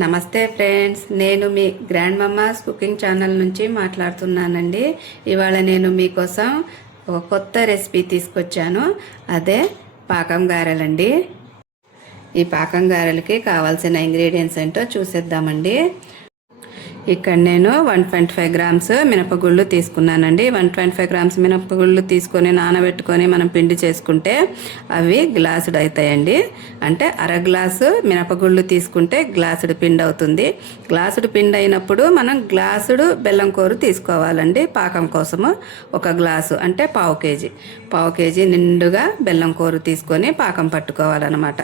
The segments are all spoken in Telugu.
నమస్తే ఫ్రెండ్స్, నేను మీ గ్రాండ్ మమ్మాస్ కుకింగ్ ఛానల్ నుంచి మాట్లాడుతున్నానండి. ఇవాళ నేను మీకోసం ఒక కొత్త రెసిపీ తీసుకొచ్చాను. అదే పాకం గారెలండి. ఈ పాకం గారెలకి కావాల్సిన ఇంగ్రీడియంట్స్ ఏంటో చూసేద్దామండి. ఇక్కడ నేను 125 గ్రామ్స్ మినపగుళ్ళు తీసుకున్నానండి. 125 గ్రామ్స్ మినపగుళ్ళు తీసుకొని నానబెట్టుకొని మనం పిండి చేసుకుంటే అవి గ్లాసుడు అవుతాయండి. అంటే అర గ్లాసు మినపగుళ్ళు తీసుకుంటే గ్లాసుడు పిండి అవుతుంది. గ్లాసుడు పిండి అయినప్పుడు మనం గ్లాసుడు బెల్లం కూర తీసుకోవాలండి. పాకం కోసము ఒక గ్లాసు అంటే పావు కేజీ నిండుగా బెల్లం కూర తీసుకొని పాకం పట్టుకోవాలన్నమాట.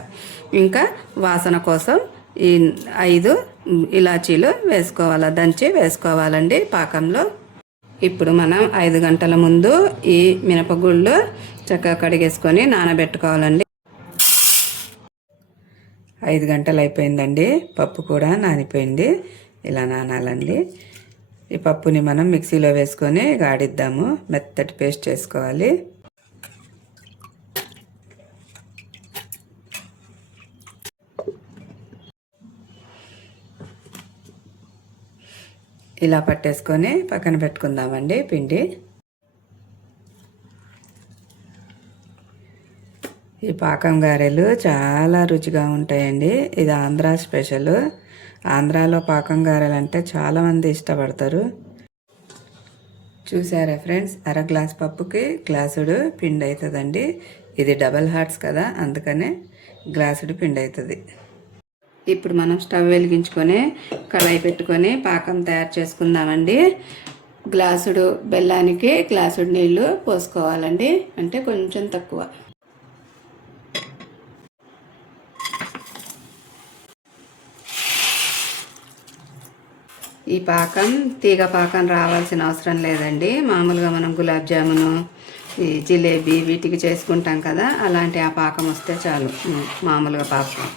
ఇంకా వాసన కోసం ఈ 5 ఇలాచీలు దంచి వేసుకోవాలండి పాకంలో. ఇప్పుడు మనం 5 గంటల ముందు ఈ మినపగుళ్ళు చక్కగా కడిగేసుకొని నానబెట్టుకోవాలండి. 5 గంటలు అయిపోయిందండి. పప్పు కూడా నానిపోయింది. ఇలా నానాలండి. ఈ పప్పుని మనం మిక్సీలో వేసుకొని ఆడిద్దాము. మెత్తటి పేస్ట్ చేసుకోవాలి. ఇలా పట్టేసుకొని పక్కన పెట్టుకుందామండి పిండి. ఈ పాకం గారెలు చాలా రుచిగా ఉంటాయండి. ఇది ఆంధ్ర స్పెషల్. ఆంధ్రాలో పాకం గారెలు అంటే చాలామంది ఇష్టపడతారు. చూసారా ఫ్రెండ్స్, అర గ్లాస్ పప్పుకి గ్లాసుడు పిండి అవుతుందండి. ఇది డబల్ హార్ట్స్ కదా, అందుకనే గ్లాసుడు పిండి అవుతుంది. ఇప్పుడు మనం స్టవ్ వెలిగించుకొని కళాయి పెట్టుకొని పాకం తయారు చేసుకుందామండి. గ్లాసుడు బెల్లానికి గ్లాసుడు నీళ్లు పోసుకోవాలండి, అంటే కొంచెం తక్కువ. ఈ పాకం తీగ పాకం రావాల్సిన అవసరం లేదండి. మామూలుగా మనం గులాబ్ జామును, ఈ జిలేబీ వీటికి చేసుకుంటాం కదా, అలాంటి ఆ పాకం వస్తే చాలు. మామూలుగా పాకం,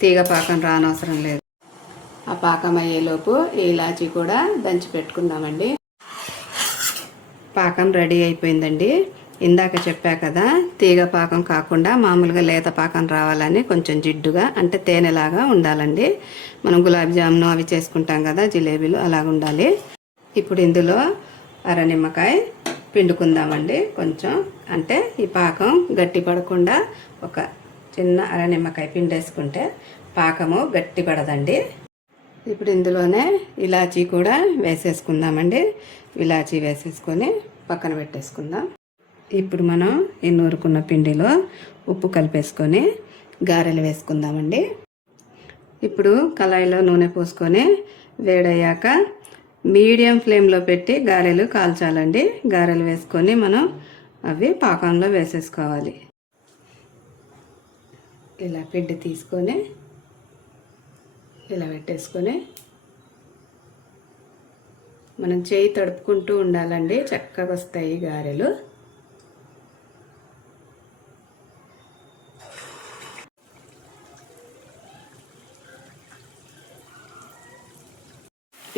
తీగ పాకం రానవసరం లేదు. ఆ పాకం అయ్యేలోపు ఈ ఇలాచీ కూడా దంచి పెట్టుకుందామండి. పాకం రెడీ అయిపోయిందండి. ఇందాక చెప్పా కదా, తీగ పాకం కాకుండా మామూలుగా లేత పాకం రావాలని కొంచెం జిడ్డుగా, అంటే తేనెలాగా ఉండాలండి. మనం గులాబీ జామును అవి చేసుకుంటాం కదా, జిలేబీలు, అలాగ ఉండాలి. ఇప్పుడు ఇందులో అర నిమ్మకాయ పిండుకుందామండి. కొంచెం అంటే ఈ పాకం గట్టి పడకుండా ఒక చిన్న అర నిమ్మకాయ పిండేసుకుంటే పాకము గట్టి పడదండి. ఇప్పుడు ఇందులోనే ఇలాచీ కూడా వేసేసుకుందామండి. ఇలాచీ వేసేసుకొని పక్కన పెట్టేసుకుందాం. ఇప్పుడు మనం ఈ నూరుకున్న పిండిలో ఉప్పు కలిపేసుకొని గారెలు వేసుకుందామండి. ఇప్పుడు కళాయిలో నూనె పోసుకొని వేడయ్యాక మీడియం ఫ్లేమ్లో పెట్టి గారెలు కాల్చాలండి. గారెలు వేసుకొని మనం అవి పాకంలో వేసేసుకోవాలి. ఇలా పిండి తీసుకొని ఇలా పెట్టేసుకొని మనం చేయి తడుపుకుంటూ ఉండాలండి. చక్కగా వస్తాయి గారెలు.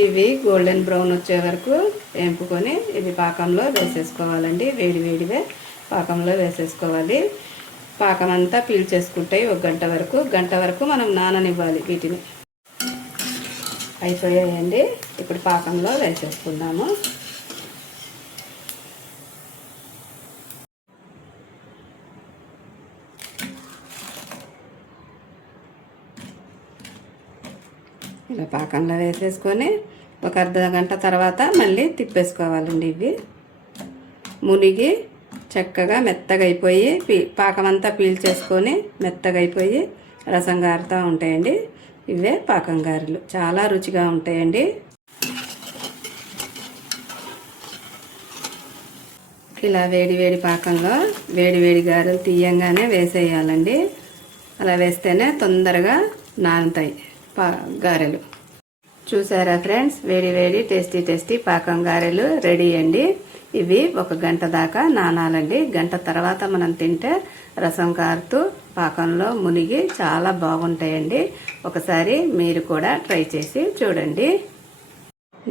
ఇవి గోల్డెన్ బ్రౌన్ వచ్చే వరకు వేపుకొని ఇవి పాకంలో వేసేసుకోవాలండి. వేడివే పాకంలో వేసేసుకోవాలి. పాకం అంతా పీల్చేసుకుంటాయి. ఒక గంట వరకు మనం నాననివ్వాలి. వీటిని అయిపోయాయండి. ఇప్పుడు పాకంలో వేసేసుకుందాము. ఇలా పాకంలో వేసేసుకొని ఒక అర్ధ గంట తర్వాత మళ్ళీ తిప్పేసుకోవాలండి. ఇవి మునిగి చక్కగా మెత్తగా అయిపోయి పాకమంతా పీల్చేసుకొని మెత్తగా అయిపోయి రసం గారుతూ ఉంటాయండి. ఇవే పాకం గారెలు. చాలా రుచిగా ఉంటాయండి. ఇలా వేడి పాకంలో వేడి గారెలు తీయంగానే వేసేయాలండి. అలా వేస్తేనే తొందరగా నానుతాయి గారెలు. చూసారా ఫ్రెండ్స్, వేడి టేస్టీ పాకం గారెలు రెడీ అండి. ఇవి ఒక గంట దాకా నానాలండి. గంట తర్వాత మనం తింటే రసం కారుతూ పాకంలో మునిగి చాలా బాగుంటాయండి. ఒకసారి మీరు కూడా ట్రై చేసి చూడండి.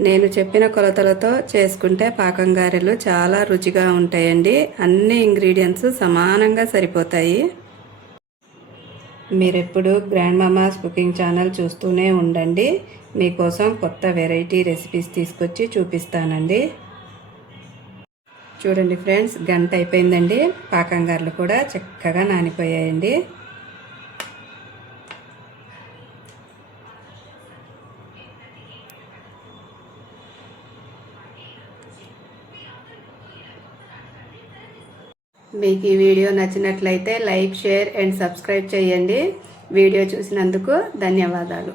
నేను చెప్పిన కొలతలతో చేసుకుంటే పాకం గారెలు చాలా రుచిగా ఉంటాయండి. అన్ని ఇంగ్రీడియంట్స్ సమానంగా సరిపోతాయి. మీరెప్పుడు గ్రాండ్ మమ్మాస్ కుకింగ్ ఛానల్ చూస్తూనే ఉండండి. మీకోసం కొత్త వెరైటీ రెసిపీస్ తీసుకొచ్చి చూపిస్తానండి. చూడండి ఫ్రెండ్స్, గంట అయిపోయిందండి. పాకంగారలు కూడా చక్కగా నానిపోయాయండి. మీకు ఈ వీడియో నచ్చినట్లయితే లైక్, షేర్ అండ్ సబ్స్క్రైబ్ చేయండి. వీడియో చూసినందుకు ధన్యవాదాలు.